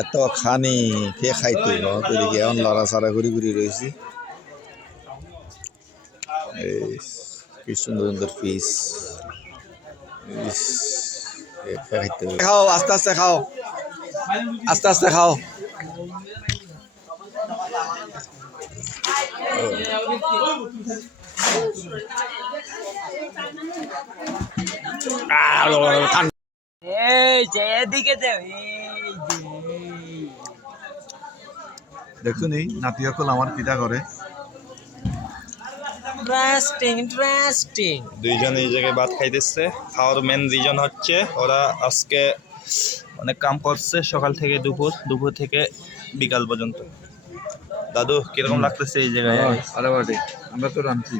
এত খানি কে খাইতো এদিকে এমন লড়াছাড়া ঘুরি ঘুরি রয়েছি। কি সুন্দর সুন্দর পিস। খাও আস্তে আস্তে খাও, আস্তে আস্তে খাও। দেখুন এই নাতি সকল আমার পিঠা করে। দুইজন এই জায়গায় ভাত খাইতেছে। খাওয়ার মেন রিজন হচ্ছে ওরা আজকে অনেক কাম করছে সকাল থেকে দুপুর থেকে বিকাল পর্যন্ত। দাদু কিরকম লাগতেছে এই জায়গায়? আমরা তো রাঁধছি।